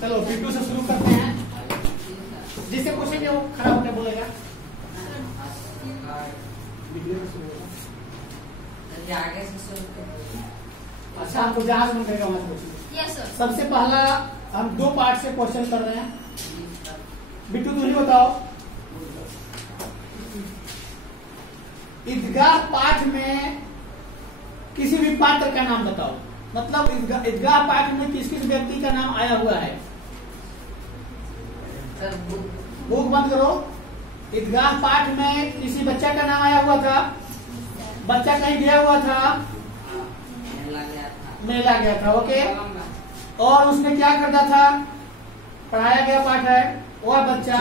चलो बिट्टू से शुरू करते हैं। जिससे पूछेंगे वो खड़ा होकर बोलेगा। आगे से शुरू करें। अच्छा, हमको जहाज में करेगा मत पूछिए। Yes sir. सबसे पहला हम 2 पार्ट से क्वेश्चन कर रहे हैं। बिट्टू तुम ही बताओ, ईदगाह पाठ में किसी भी पात्र का नाम बताओ। मतलब ईदगाह पाठ में किस किस व्यक्ति का नाम आया हुआ है। बुक बंद करो। ईदगाह पाठ में किसी बच्चा का नाम आया हुआ था। बच्चा कहीं गया हुआ था, मेला गया था। ओके, और उसने क्या करता था, पढ़ाया गया पाठ है। वह बच्चा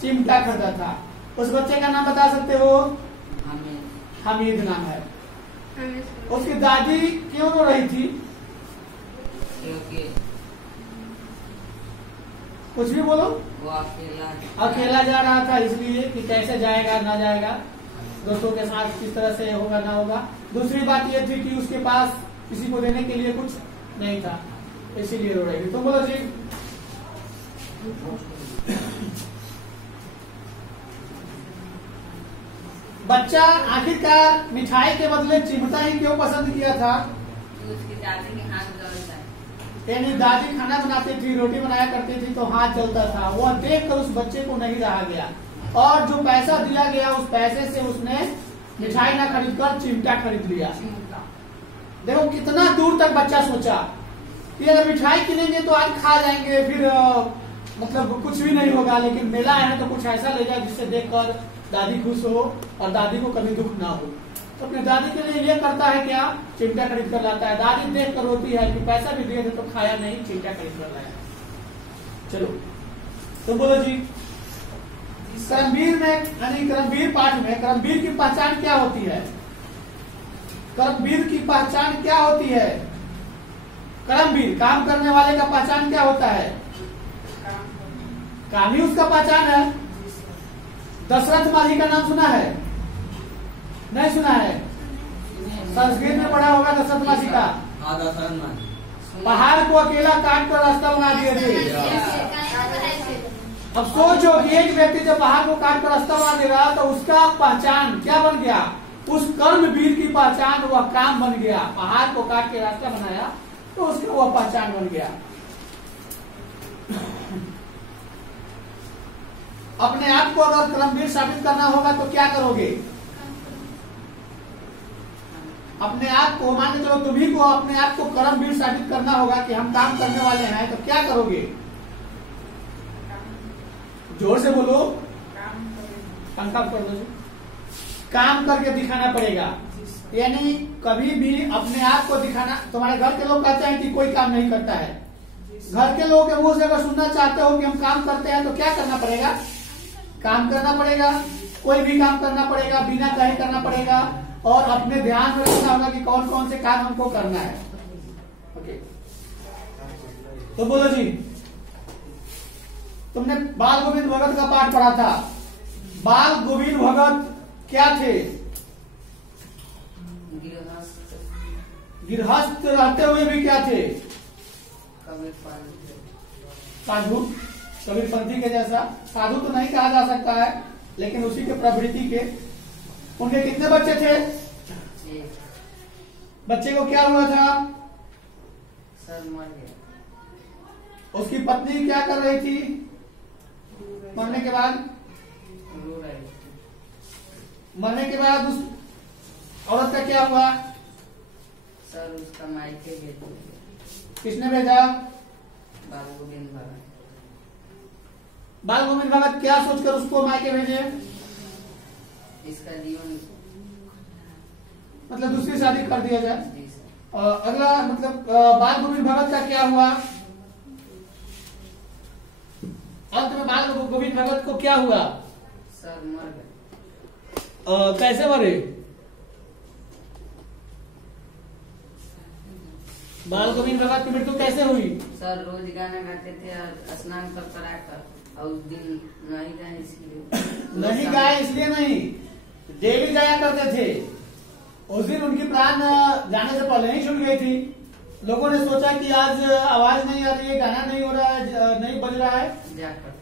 चिमटा खरीदा था। उस बच्चे का नाम बता सकते हो? हमीद नाम है। उसकी दादी क्यों रो रही थी? कुछ भी बोलो। वो अकेला जा रहा था, इसलिए कि कैसे जाएगा ना जाएगा, दोस्तों के साथ किस तरह से होगा ना होगा। दूसरी बात यह थी कि उसके पास किसी को देने के लिए कुछ नहीं था, इसीलिए रो रही थी। तो बोलो जी। बच्चा आखिरकार मिठाई के बदले चिमटा ही क्यों पसंद किया था? उसकी दादी के हाथ जलता है। यानी दादी खाना बनाती थी, रोटी बनाया करती थी तो हाथ जलता था। वह देखकर उस बच्चे को नहीं रहा गया, और जो पैसा दिया गया उस पैसे से उसने मिठाई ना खरीद कर चिमटा खरीद लिया। देखो कितना दूर तक बच्चा सोचा कि अगर मिठाई किनेंगे तो आज खा जाएंगे, फिर मतलब कुछ भी नहीं होगा, लेकिन मेला है तो कुछ ऐसा ले जाए जिससे देखकर दादी खुश हो और दादी को कभी दुख ना हो। तो अपनी दादी के लिए ये करता है क्या, चिमटा खरीद कर लाता है। दादी देख कर रोती है कि पैसा भी दिए थे तो खाया नहीं, चिमटा खरीद कर लाया। चलो तो बोलो जी, कर्मवीर में यानी कर्मवीर पाठ में कर्मवीर की पहचान क्या होती है? कर्मवीर की पहचान क्या होती है? कर्मवीर काम करने वाले का पहचान क्या होता है? काम ही उसका पहचान है। दशरथ माझी का नाम सुना है? नहीं सुना है? संस्कृत में पढ़ा होगा दशरथ माझी का। पहाड़ को अकेला काट कर रास्ता बना दिए थे। अब सोचो कि एक व्यक्ति जब पहाड़ को काट कर रास्ता बना देगा तो उसका पहचान क्या बन गया? उस कर्मवीर की पहचान वह काम बन गया। पहाड़ को काट के रास्ता बनाया तो उसका वह पहचान बन गया। अपने आप को अगर कर्मवीर साबित करना होगा तो क्या करोगे? अपने आप को, मान के चलो तुम्ही को अपने आप को कर्मवीर साबित करना होगा कि हम काम करने वाले हैं, तो क्या करोगे? जोर से बोलो। पंखा कर दो। काम करके दिखाना पड़ेगा। यानी कभी भी अपने आप को दिखाना। तुम्हारे घर के लोग कहते हैं कि कोई काम नहीं करता है, घर के लोगों के मुंह से अगर सुनना चाहते हो कि हम काम करते हैं तो क्या करना पड़ेगा? काम करना पड़ेगा। कोई भी काम करना पड़ेगा, बिना कहे करना पड़ेगा, और अपने ध्यान में रखना होगा कि कौन कौन से काम हमको करना है। ओके, तो बोलो जी, तुमने बाल गोविंद भगत का पाठ पढ़ा था। बाल गोविंद भगत क्या थे? गृहस्थ रहते हुए भी क्या थे? साधु, कबीरपंथी के जैसा। साधु तो नहीं कहा जा सकता है, लेकिन उसी के प्रवृत्ति के। उनके कितने बच्चे थे? बच्चे को क्या हुआ था? सर मर गया। उसकी पत्नी क्या कर रही थी मरने के बाद? रो रही थी। मरने के बाद उस औरत का क्या हुआ? सर उसका मायके भेज दिया। किसने भेजा? बाल गोविंद भगत। बाल गोविंद भगत क्या सोचकर उसको मायके भेजे? इसका जीवन मतलब दूसरी शादी कर दिया जाए। जी सर। अगला मतलब बाल गोविंद भगत का क्या हुआ? अंत में बाल गोविंद भगत को क्या हुआ? सर मर गए। कैसे मरे? बाल गोविंद भगत की मृत्यु कैसे हुई? सर रोज गाना गाते थे और स्नान कर कर और उस दिन नहीं गाए इसलिए। नहीं गाए इसलिए नहीं, डेली गाया करते थे। उस दिन उनकी प्राण जाने से पहले ही छूट गई थी। लोगों ने सोचा कि आज आवाज नहीं आ रही है, गाना नहीं हो रहा है, नहीं बज रहा है,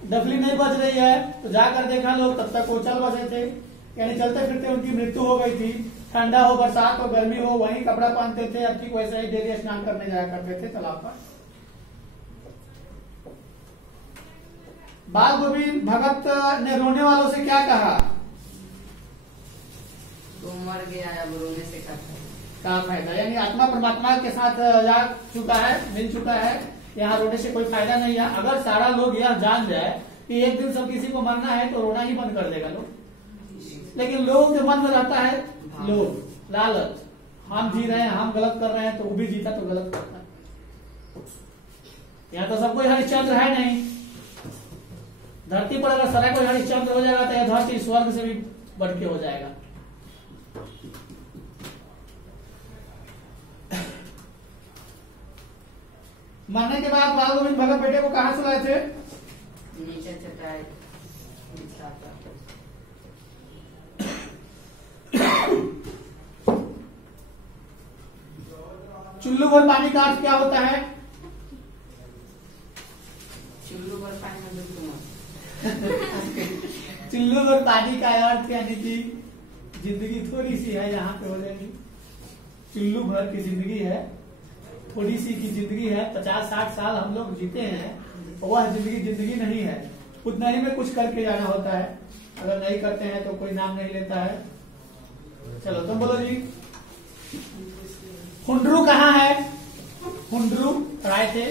डफली नहीं बज रही है, तो जाकर देखा लोग तब तक वो चल बसे थे, यानी चलते फिरते उनकी मृत्यु हो गई थी। ठंडा हो, बरसात हो, गर्मी हो, वही कपड़ा पहनते थे, अब ठीक वैसे ही डेली स्नान करने जाया करते थे तालाब पर। बाल गोविंद भगत ने रोने वालों से क्या कहा? तो मर गया, अब रोने से क्या फायदा, यानी आत्मा परमात्मा के साथ जा चुका है, मिल चुका है, यहाँ रोने से कोई फायदा नहीं है। अगर सारा लोग यह जान जाए कि एक दिन सब किसी को मरना है तो रोना ही बंद कर देगा लोग। लेकिन लोगों के मन में रहता है लोभ, लालच, हम जी रहे हैं, हम गलत कर रहे हैं तो वो भी जीता तो गलत करता है। यहाँ तो सब कोई हरिश्चंद्र है नहीं। धरती पर अगर सारा कोई हरिश्चंद्र हो जाएगा तो यह धरती स्वर्ग से भी बढ़ के हो जाएगा। मरने के बाद बाल गोविंद भगत बेटे को कहाँ सुलाए थे? नीचे चटाई बिछाकर। चुल्लू भर पानी का अर्थ क्या होता है? चुल्लू भर पानी में डूबना। चुल्लू भर पानी का अर्थ यानी कि जिंदगी थोड़ी सी है, यहाँ पे हो जाएगी। चुल्लू भर की जिंदगी है, थोड़ी सी की जिंदगी है। 50-60 साल हम लोग जीते हैं, वह जिंदगी नहीं है। उतना ही में कुछ करके जाना होता है, अगर नहीं करते हैं तो कोई नाम नहीं लेता है। चलो तुम बोलो जी। हुंडरू कहाँ है? हुंडरू पढ़ाए थे।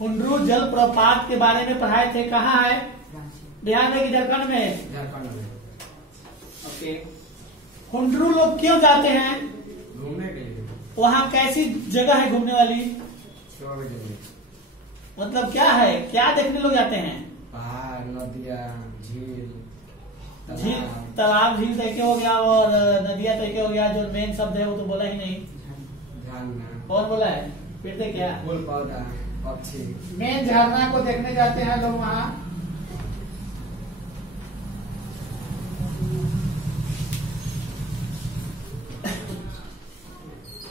हुंडरू जल प्रपात के बारे में पढ़ाए थे, कहाँ है? बिहार में कि झारखंड में? झारखंड में। ओके। हुंडरू लोग क्यों जाते हैं घूमने के लिए? वहाँ कैसी जगह है घूमने वाली? मतलब क्या है, क्या देखने लोग जाते हैं? पहाड़, नदियाँ, झील, झील, तालाब, झील तो एक हो गया, और नदियाँ तो एक हो गया। जो मेन शब्द है वो तो बोला ही नहीं। झरना। कौन बोला है? फिर से क्या? फूल पौधा, पक्षी। मेन झरना को देखने जाते हैं लोग वहाँ।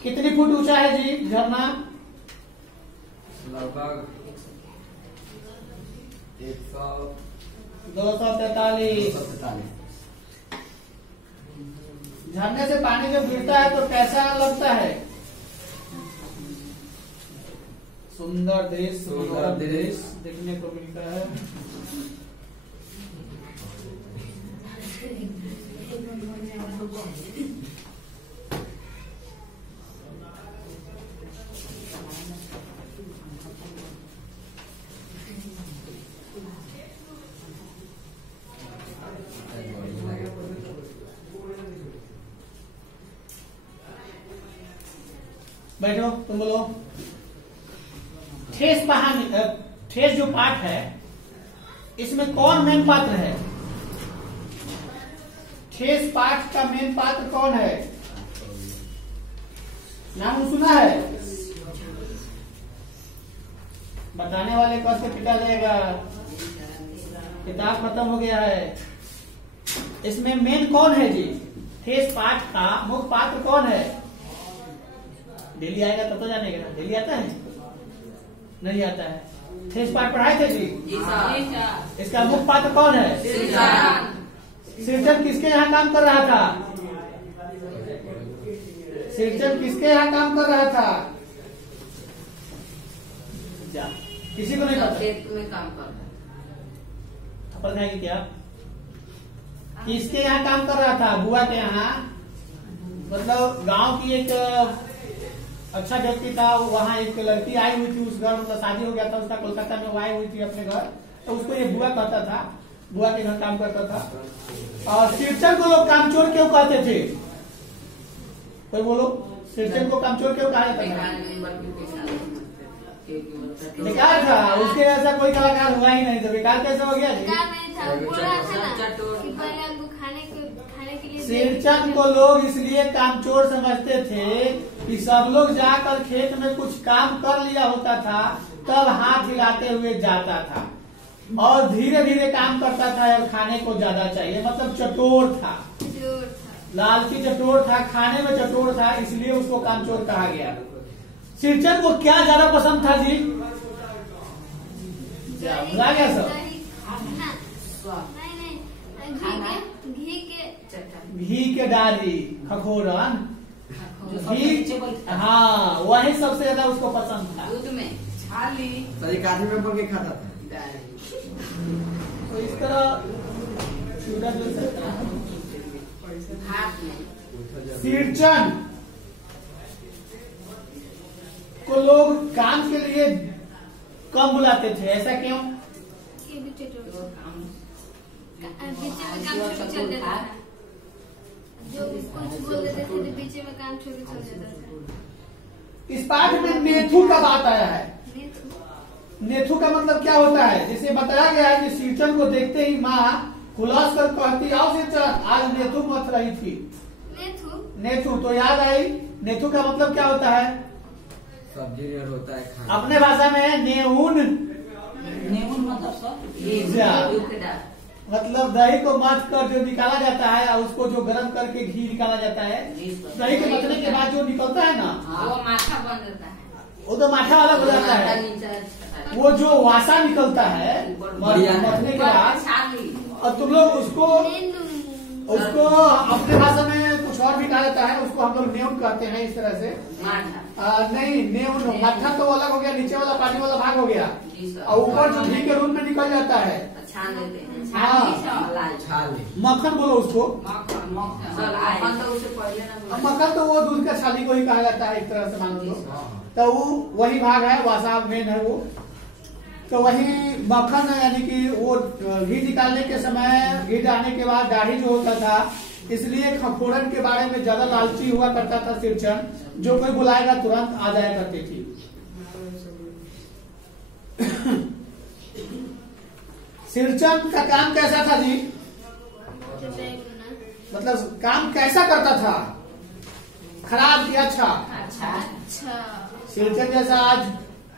कितनी फुट ऊंचा है जी झरना? लगभग 243। 243। झरने से पानी जब गिरता है तो कैसा लगता है? सुंदर दृश्य, सुंदर दृश्य देखने को मिलता है। बैठो, तुम बोलो। ठेस जो पाठ है, इसमें कौन मेन पात्र है? ठेस पाठ का मेन पात्र कौन है? नाम सुना है? बताने वाले को से पिटा जाएगा, किताब खत्म हो गया है। इसमें मेन कौन है जी? ठेस पाठ का मुख्य पात्र कौन है? डेली आएगा तब तो जानेगा ना। डेली आता है? नहीं आता है। ठेस पाठ पढ़ाए थे जी? इसका मुख्य पात्र कौन है? सिरचंद किसके यहाँ काम कर रहा था? सिरचंद किसके यहाँ काम कर रहा था? जा, किसी को नहीं पता। खेत में काम कर रहा। थप्पड़ खाएगी क्या? किसके यहाँ काम कर रहा था? बुआ के यहाँ। मतलब गांव की एक अच्छा व्यक्ति था, वहाँ एक लड़की आई हुई थी उस घर, मतलब शादी हो गया था उसका, कोलकाता में वो आई हुई थी अपने घर, तो उसको ये बुआ कहता था, बुआ के घर काम करता था। और सिरचंद को लोग कामचोर क्यों कहते थे? कोई बोलो, सिरचंद को कामचोर क्यों कहा जाता था? बेकार था, उसके जैसा कोई कलाकार हुआ ही नहीं, तो बेकार कैसे हो गया जी? सिरचंद को लोग इसलिए कामचोर समझते थे कि सब लोग जाकर खेत में कुछ काम कर लिया होता था, तब हाथ हिलाते हुए जाता था और धीरे धीरे काम करता था और खाने को ज्यादा चाहिए, मतलब चटोर था। लालची चटोर था, खाने में चटोर था, इसलिए उसको कामचोर कहा गया। सिरचन को क्या ज्यादा पसंद था जी? भुला गया सब। घी के डाली खखोरन, घी, हाँ वही सबसे ज्यादा उसको पसंद था। दूध में छाली सर एक आदमी में बोल के खाता था। तो इस तरह चूड़ा मिल सकता है। हाथ में सिरचन को लोग काम के लिए कम बुलाते थे, ऐसा क्यों? तो काम जो कुछ बोल देते थे तो बीच में काम छोड़ के चल जाता था। इस पाठ में नेथु का बात आया है। नेथु नेथु का मतलब क्या होता है? जिसे बताया गया है कि सिरचन को देखते ही माँ खुलास कर कहती, आओ सिरचन आज नेथु मत रही थी। नेथु तो याद आई। नेथु का मतलब क्या होता है? सब्जी में होता है खाना। अपने भाषा में नेउन मतलब दही को मथ कर जो निकाला जाता है और उसको जो गर्म करके घी निकाला जाता है। दही के मथने के बाद जो निकलता है ना, वो माथा बन जाता है, वो तो माठा वाला हो जाता है। वो जो वासा निकलता है मथने के बाद, छाली और तुम लोग उसको अपने भाषा में कुछ और भी कहा जाता है। उसको हम लोग नेउन कहते हैं इस तरह से। माथा नहीं, नेउन मट्ठा तो अलग हो गया, नीचे वाला पानी वाला भाग हो गया, और ऊपर जो घी के रूप में निकल जाता है छान देते हैं। हाँ। छाली मक्खन बोलो उसको। मक्खन तो उसे पहले ना मक्खन तो वो दूध का छाली को ही कहा जाता है एक तरह से मान लो। तो वो वही भाग है, वासा मेन है वो। तो वही मक्खन यानी कि वो घी निकालने के समय, घी डालने के बाद दाढ़ी जो होता था, इसलिए खखोरन के बारे में ज्यादा लालची हुआ करता था सिरचन। जो कोई बुलाएगा तुरंत आ जाया करती थी। सिरचन का काम कैसा था जी? मतलब काम कैसा करता था? खराब कि अच्छा? अच्छा सिरचन जैसा आज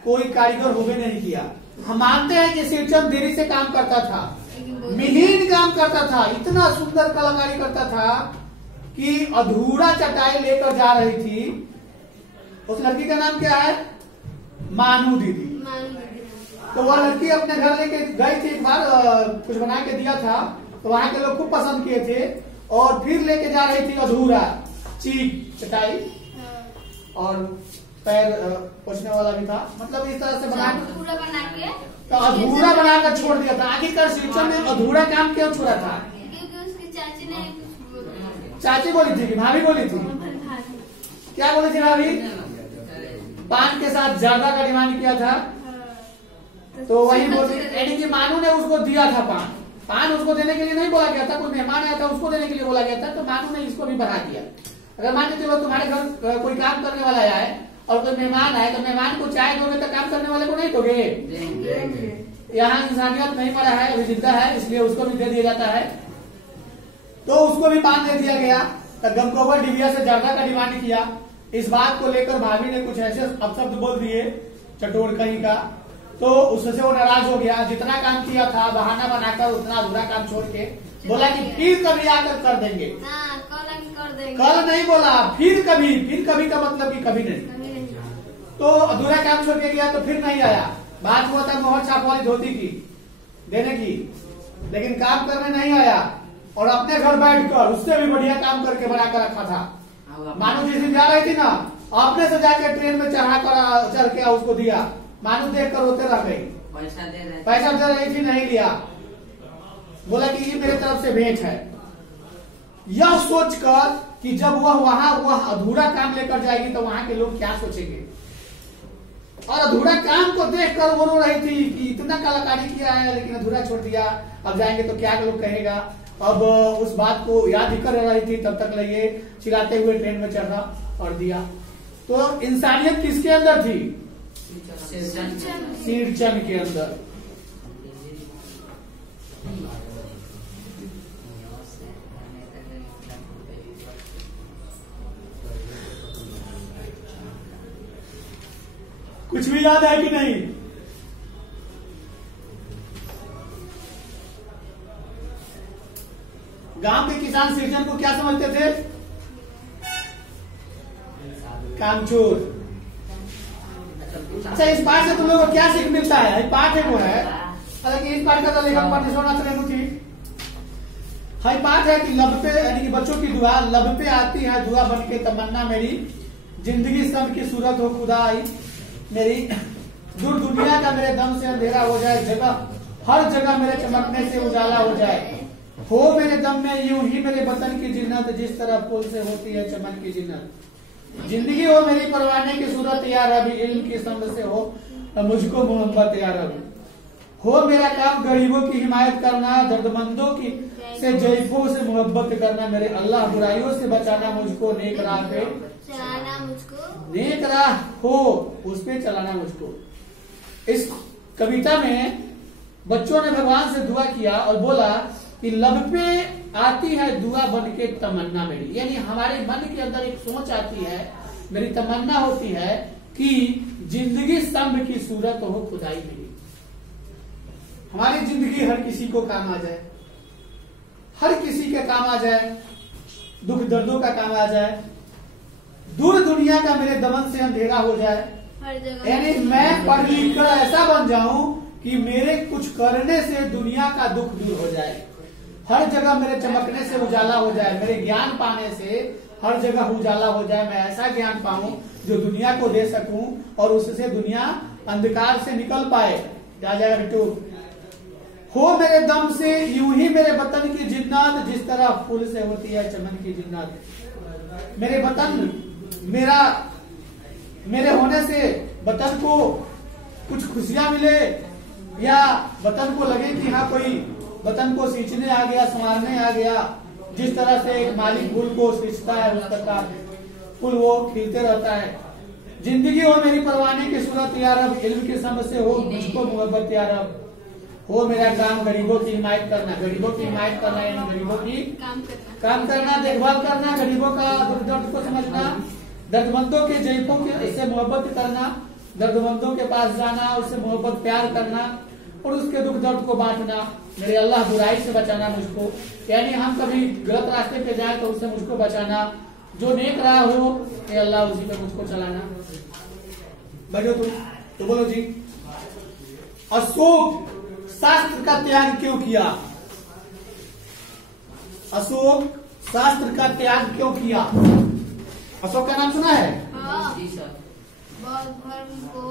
कोई कारीगर होबे नहीं किया। हम मानते हैं कि सिरचन देरी से काम करता था, मिहीन काम करता था, इतना सुंदर कलाकारी करता था कि अधूरा चटाई लेकर जा रही थी। उस लड़की का नाम क्या है? मानू दीदी। तो वह लड़की अपने घर लेके गई थी एक बार, कुछ बना के दिया था, तो वहां के लोग खूब पसंद किए थे, और फिर लेके जा रही थी अधूरा चीक चटाई, और पैर पोछने वाला भी था। मतलब इस तरह से बना पूरा बना के, तो अधूरा बनाकर छोड़ दिया था। आखिरकार सिरचन ने अधूरा काम क्यों छोड़ा था? क्योंकि उसकी चाची ने कुछ बोला। चाची बोली थी कि भाभी बोली थी? क्या बोली थी भाभी? पान के साथ ज्यादा का डिमांड किया था। तो वही बोली, यानी कि मानू ने उसको दिया था पान। पान उसको देने के लिए नहीं बोला गया था, कोई मेहमान आया था उसको देने के लिए बोला गया था। तो मानू ने इसको भी बढ़ा दिया। अगर मान के चलो तुम्हारे घर कोई काम करने वाला आए और कोई मेहमान आए, तो मेहमान को चाय दोगे तो काम करने वाले को नहीं दोगे? यहाँ इंसानियत नहीं मरा है, अभी जिंदा है, इसलिए उसको भी दे दिया जाता है। तो उसको भी पान दे दिया गया। तो गमकोबर डिबिया से ज्यादा का डिमांड किया। इस बात को लेकर भाभी ने कुछ ऐसे अपशब्द बोल दिए चटोर कहीं का, तो उससे वो नाराज हो गया। जितना काम किया था बहाना बनाकर उतना अधूरा काम छोड़ के बोला कि फिर कभी आकर कर देंगे। कर देंगे। कल नहीं बोला, फिर कभी का मतलब कि कभी नहीं। तो अधूरा काम छोड़ के गया, तो फिर नहीं आया। बात हुआ था मोहर छाप वाली धोती की देने की, लेकिन काम करने नहीं आया, और अपने घर बैठकर उससे भी बढ़िया काम करके बना कर रखा था। मानो जिस दिन जा रही थी ना, अपने से जाके ट्रेन में चढ़ के उसको दिया। मानो देख कर रोते रह गई। पैसा दे रही थी, नहीं लिया, बोला कि ये मेरे तरफ से भेंट है। यह सोचकर कि जब वह अधूरा काम लेकर जाएगी तो वहां के लोग क्या सोचेंगे, और अधूरा काम को देखकर वो रो रही थी कि इतना कलाकारी किया है लेकिन अधूरा छोड़ दिया, अब जाएंगे तो क्या लोग कहेगा। अब उस बात को याद ही कर रही थी, तब तक ये चिल्लाते हुए ट्रेन में चढ़ा और दिया। तो इंसानियत किसके अंदर थी? सिरचन के अंदर। कुछ भी याद है कि नहीं? गांव के किसान इंसान सृजन को क्या समझते थे? कामचोर। अच्छा, इस पाठ से तुम लोगों को क्या सीख मिलता है? पाठ है वो है, हालांकि इस पाठ का तो लेखक पंडित सोना चले थी। हाई पाठ है कि लब पे, यानी कि बच्चों की दुआ, लब पे आती है दुआ बन के तमन्ना मेरी, जिंदगी सब की सूरत हो खुदा आई मेरी, दूर दुनिया का मेरे दम से अंधेरा हो जाए, जगह हर जगह मेरे चमकने से उजाला हो जाए, हो मेरे दम में यूं ही मेरे वतन की जिन्नत, जिस तरह फूल से होती है चमन की जिन्नत, जिंदगी हो मेरी परवाने की सूरत या रब, इल्म की समझ से हो मुझको मोहब्बत या रब, हो मेरा काम गरीबों की हिमायत करना, दर्दमंदों की से जयफों से मोहब्बत करना, मेरे अल्लाह बुराइयों से बचाना मुझको, नेक राह पे चलाना मुझको, नेक राह हो उस पे चलाना मुझको। इस कविता में बच्चों ने भगवान से दुआ किया और बोला कि लब पे आती है दुआ बन के तमन्ना मेरी, यानी हमारे मन के अंदर एक सोच आती है, मेरी तमन्ना होती है कि जिंदगी स्तंभ की सूरत हो खुदाई मेरी, हमारी जिंदगी हर किसी को काम आ जाए, हर किसी के काम आ जाए, दुख दर्दों का काम आ जाए, दूर दुनिया का मेरे दमन से अंधेरा हो जाए, हर जगह यानी मैं पढ़ लिख कर ऐसा बन जाऊं कि मेरे कुछ करने से दुनिया का दुख दूर हो जाए, हर जगह मेरे चमकने से उजाला हो जाए, मेरे ज्ञान पाने से हर जगह उजाला हो जाए, मैं ऐसा ज्ञान पाऊं जो दुनिया को दे सकूं और उससे दुनिया अंधकार से निकल पाए। क्या जाएगा बिट्टू? हो मेरे दम से यूं ही मेरे वतन की जिन्नत, जिस तरह फूल से होती है चमन की जिन्नत, मेरे वतन मेरे होने से वतन को कुछ खुशियां मिले, या वतन को लगे कि हाँ कोई वतन को सींचने आ गया, संवारने आ गया, जिस तरह से एक मालिक फूल को सींचता है उस प्रकार फूल वो खिलते रहता है। जिंदगी हो मेरी परवाने की सूरत या रब, इल्म की समझ से हो मुझको मोहब्बत या रब, हो मेरा काम गरीबों की हिमायत करना, गरीबों की हिमायत करना यानी गरीबों की काम करना, देखभाल करना, गरीबों का दुख दर्द को समझना, दर्दमंदों के जयफों के से मोहब्बत करना, दर्दमंदों के पास जाना, उससे मोहब्बत प्यार करना और उसके दुख दर्द को बांटना, मेरे अल्लाह बुराई से बचाना मुझको, यानी हम कभी गलत रास्ते पे जाए तो उससे मुझको बचाना, जो नेक राह हो ये अल्लाह उसी पे मुझको चलाना। बैठो तुम तो बोलो जी, अशोक शास्त्र का त्याग क्यों किया? अशोक शास्त्र का त्याग क्यों किया? अशोक का नाम सुना है? हाँ, जी सर। बौद्ध धर्म को